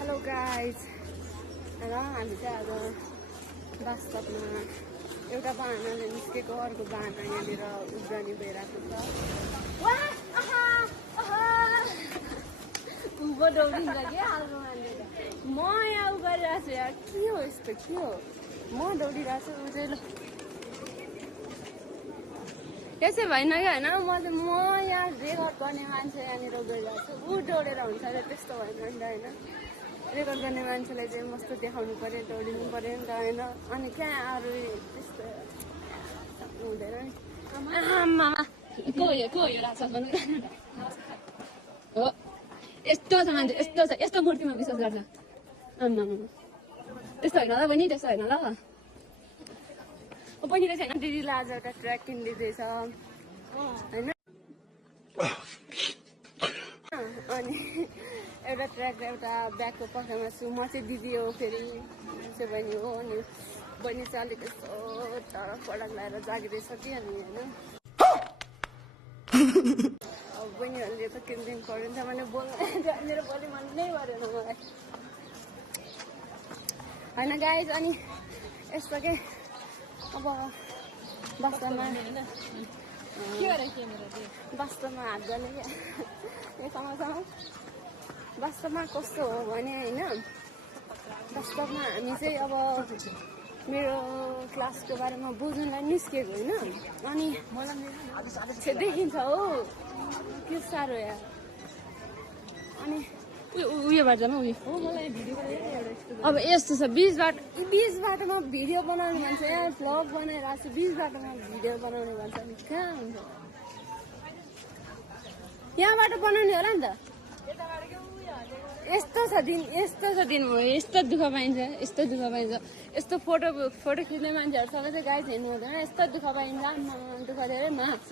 Hello guys र हामी चाहिँ आज वास्तवमा एउटा बाहनाले निस्केको अर्को बाहना यहाँनिर उब्जनी भइरहेको छ। उँभो दौडिन्छ कि अर्को मान्छे म यहाँ उ गरिरहेको छु यार, के हो यस्तो, के हो म दौडिरहेको छु ऊ चाहिँ ल यसै भएन कि होइन म यहाँ रेकर्ड गर्ने मान्छे यहाँनिर गइरहेको छु, ऊ दौडेर हुन्छ अरे त्यस्तो भएन नि त होइन। रेकर्ड गर्ने मान्छेलाई चाहिँ मस्तो देखाउनु पऱ्यो, दौडिनु पऱ्यो नि त होइन। अनि कहाँ अरू त्यस्तो हुँदैन नि। हो यस्तो छ मान्छे, यस्तो छ, यस्तो मूर्तिमा विश्वास गर्छ। आम्मा त्यस्तो होइन ल बहिनी, त्यस्तो होइन ल। बहिनीले छैन दिदीलाई आज एउटा ट्र्याक किनिदिँदैछ होइन। अनि एउटा ट्र्याक र एउटा ब्यागको पक्षमा छु म चाहिँ, दिदी हो फेरि चाहिँ बहिनी हो। अनि बहिनी चाहिँ अलिक यस्तो तर फडक लगाएर जागिरहेछ कि अनि होइन। अब बहिनीहरूले त किनिदिनु पऱ्यो नि त, मैले बोल्नु मेरो बोली मन नै परेन मलाई होइन गाइज। अनि यस्तो के अब वास्तवमा हात जाने क्या योसँग। वास्तवमा कस्तो हो भने होइन, वास्तवमा हामी चाहिँ अब मेरो क्लासको बारेमा बुझ्नुलाई निस्केको होइन। अनि देखिन्छ हो के साह्रो यार। अनि उयो बाटोमा उयो हो मलाई भिडियो अब यस्तो छ, बिच बाटोमा भिडियो बनाउने भन्छ, यहाँ भ्लग बनाइरहेको छु, बिच बाटोमा भिडियो बनाउने भन्छ नि कहाँ हुन्छ। यहाँबाट बनाउने होला नि त। यस्तो छ दिन हो, यस्तो दुःख पाइन्छ, यस्तो दुःख पाइन्छ। यस्तो फोटो खिच्ने मान्छेहरूसँग चाहिँ गाइड हेर्नु हुँदैन, यस्तो दुःख पाइन्छ। दुःख धेरै माग्छ।